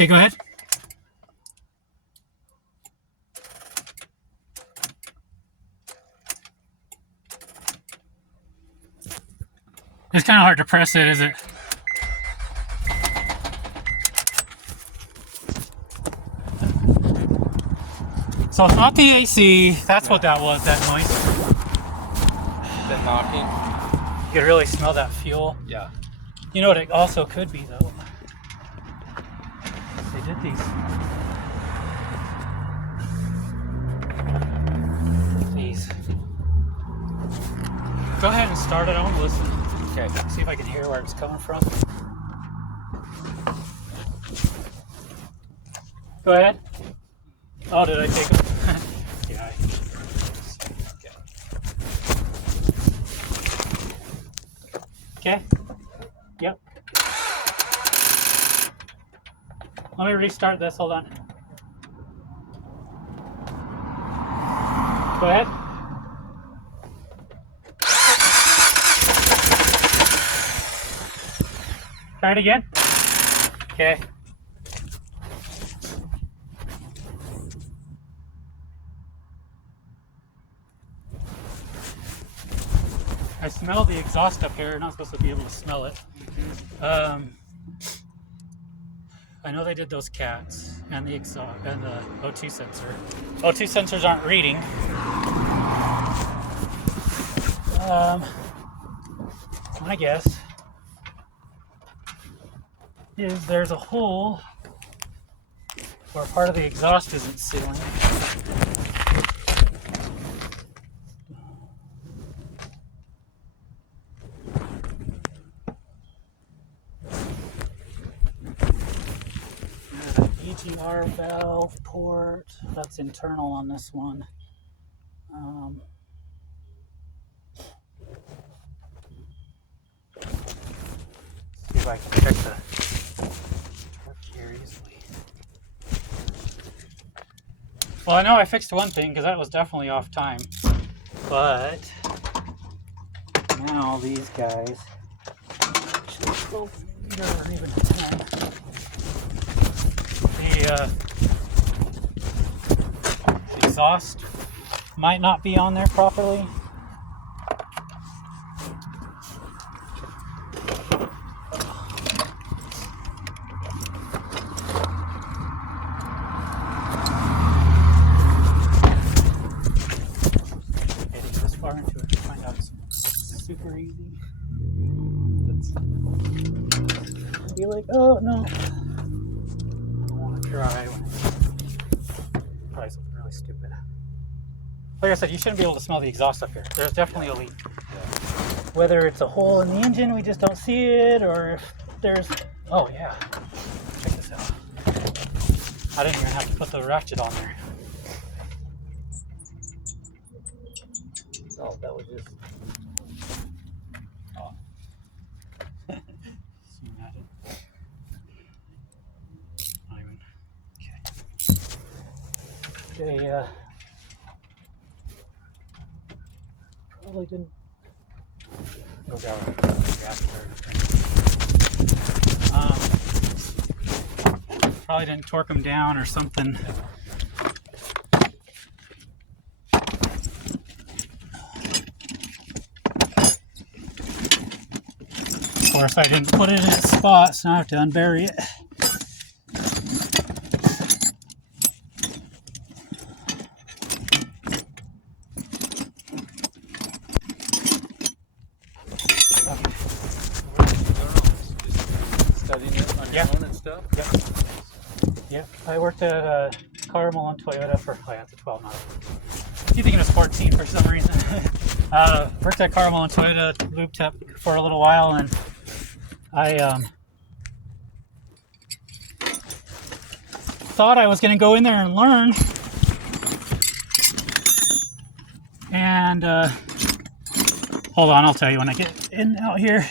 Okay, go ahead. It's kind of hard to press it, is it? So it's not the AC. That's what that was, that noise. That knocking? You could really smell that fuel. Yeah. You know what it also could be, though? They did these. Go ahead and start it. I want to listen. Okay. See if I can hear where it's coming from. Go ahead. Oh, did I take it? Yeah. Okay. Yep. Let me restart this. Hold on. Go ahead. Try it again. Okay. I smell the exhaust up here. You're not supposed to be able to smell it. I know they did those cats and the exhaust and the O2 sensor. O2 sensors aren't reading. My guess is there's a hole where part of the exhaust isn't sealing. EGR valve port, that's internal on this one. See if I can check the torque here easily. Well, I know I fixed one thing because that was definitely off time, but now these guys, 12 meter or even 10, the exhaust might not be on there properly. Getting this far into it to find out it's super easy. That's be like, oh no. Try when probably something really stupid. Like I said, you shouldn't be able to smell the exhaust up here. There's definitely a leak. Whether it's a hole in the engine, we just don't see it, or if there's... Oh yeah, check this out. I didn't even have to put the ratchet on there. Oh, that was just... Oh. Imagine. Okay, probably didn't go down the gas card. Probably didn't torque them down or something. Of course, I didn't put it in its spot, so now I have to unbury it. Yeah, I worked at Carmel and Toyota for, oh yeah, it's a 12 now. I keep thinking it was 14 for some reason. Worked at Carmel and Toyota Lube Tech for a little while, and I thought I was going to go in there and learn. And hold on, I'll tell you when I get in out here.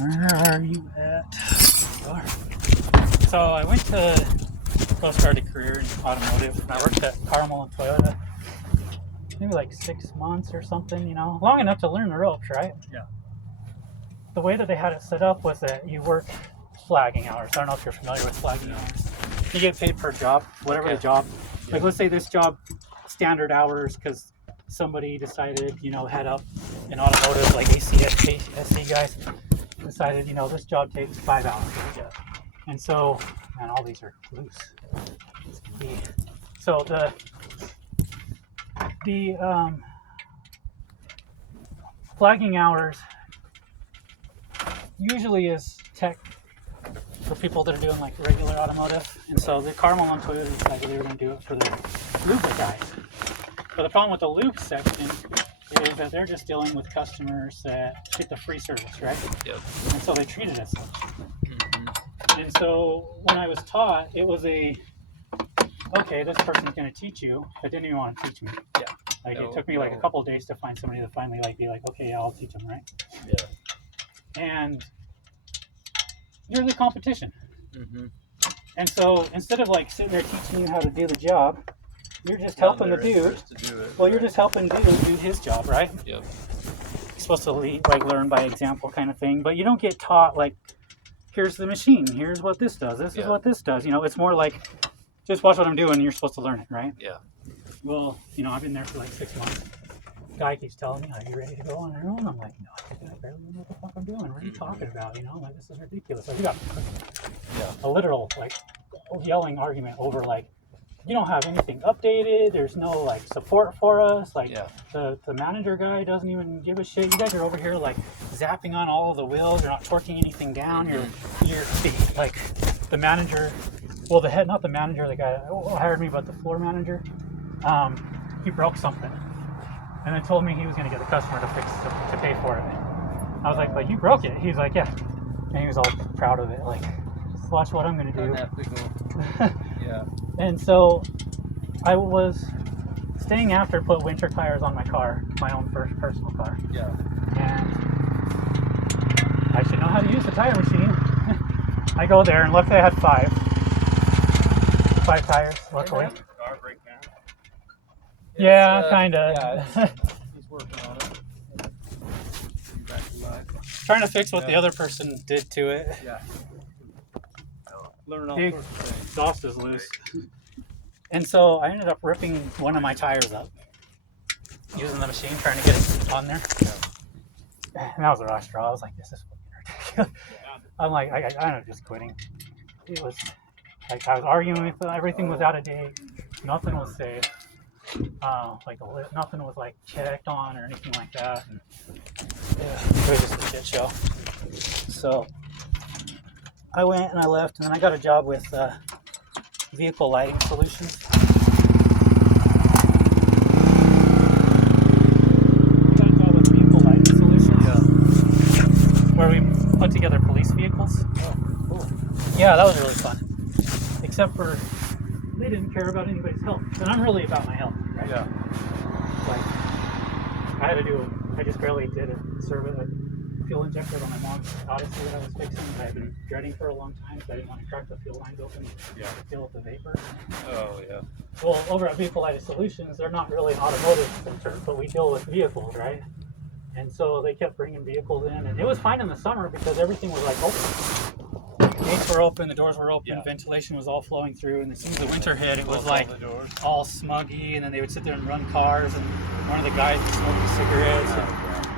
Where are you at? So So I went to post-started career in automotive, and I worked at Carmel and Toyota, maybe like 6 months or something, you know, long enough to learn the ropes, right? Yeah. The way that they had it set up was that you work flagging hours. I don't know if you're familiar with flagging hours. You get paid per job, whatever the job. Like let's say this job, standard hours, because somebody decided, you know, head up in automotive, like ACSC guys, decided, you know, this job takes 5 hours. Yeah. And so, man, all these are loose. So the flagging hours usually is tech for people that are doing like regular automotive. And so the Carmel and Toyota decided they were going to do it for the lube guys. But the problem with the lube section is that they're just dealing with customers that get the free service, right? Yep. And so they treat it as such. And so when I was taught, it was okay, this person's going to teach you, but didn't even want to teach me. Yeah. Like it took me like a couple of days to find somebody to finally like be like, okay, yeah, I'll teach them, right? Yeah. And you're the competition. Mm-hmm. And so instead of like sitting there teaching you how to do the job, you're just helping the dude. Well, you're just helping dude do his job, right? Yep. You're supposed to learn by example kind of thing, but you don't get taught like, here's the machine, here's what this does, this is what this does. You know, it's more like, just watch what I'm doing and you're supposed to learn it, right? Yeah. Well, you know, I've been there for like 6 months. Guy keeps telling me, are you ready to go on your own? I'm like, no, I barely know what the fuck I'm doing. What are you talking about? You know, like, this is ridiculous. Like, we got a literal, like, yelling argument over, like, you don't have anything updated. There's no, like, support for us. Like, the manager guy doesn't even give a shit. You guys are over here, like, zapping on all of the wheels. You're not torquing anything down. You're like, the manager, well, not the manager, the guy who hired me, but the floor manager, he broke something. And then told me he was going to get the customer to pay for it. I was like, but you broke it. He's like, yeah. And he was all proud of it. Like, just watch what I'm going to do. Yeah. And so I was staying after put winter tires on my car, my own first personal car. Yeah. And I should know how to use the tire machine. I go there and luckily I had 5 tires, luckily. Yeah, kind of. Yeah, he's working on it. Back to life. Trying to fix what the other person did to it. Yeah. Learn all The sorts of things. exhaust is loose. And so I ended up ripping one of my tires up using the machine, trying to get it on there. And that was the last straw. I was like, this is fucking ridiculous. I'm like, I ended up just quitting. It was like I was arguing with them. Everything was out of date. Nothing was safe. Nothing was like checked on or anything like that. And, it was just a shit show. So I went and I left, and then I got a job with Vehicle Lighting Solutions. Where we put together police vehicles. Oh, cool. Yeah, that was really fun. Except for they didn't care about anybody's health, and I'm really about my health. Right? Yeah. Like I just barely did a fuel injector on my mom's Odyssey that I was fixing that I've been dreading for a long time, so I didn't want to crack the fuel lines open to fill up the vapor. Oh, yeah. Well, over at Vehicle Lighting Solutions, they're not really an automotive center, but we deal with vehicles, right? And so they kept bringing vehicles in, and it was fine in the summer because everything was like open. The gates were open, the doors were open, ventilation was all flowing through, and as soon as the winter hit, it was like all smuggy, and then they would sit there and run cars, and one of the guys was smoking cigarettes, and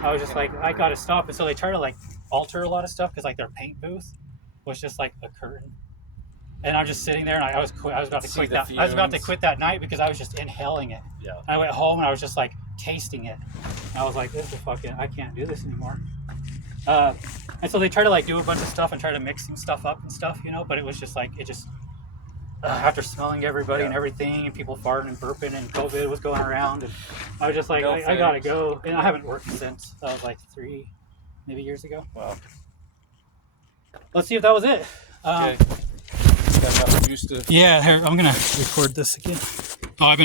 I was just like, I gotta stop. And so they try to like alter a lot of stuff because like their paint booth was just like a curtain. And I'm just sitting there, and I was about to quit that. I was about to quit that night because I was just inhaling it. Yeah. I went home and I was just like tasting it. And I was like, this is fucking, I can't do this anymore. And so they try to like do a bunch of stuff and try to mix some stuff up and stuff, you know. But it was just like after smelling everybody and everything, and people farting and burping, and COVID was going around, and I was just like, I gotta go. And I haven't worked since. That was like 3 maybe years ago. Wow. Let's see if that was it. Okay. Got enough juice to... Yeah, here, I'm gonna record this again. Oh, I've been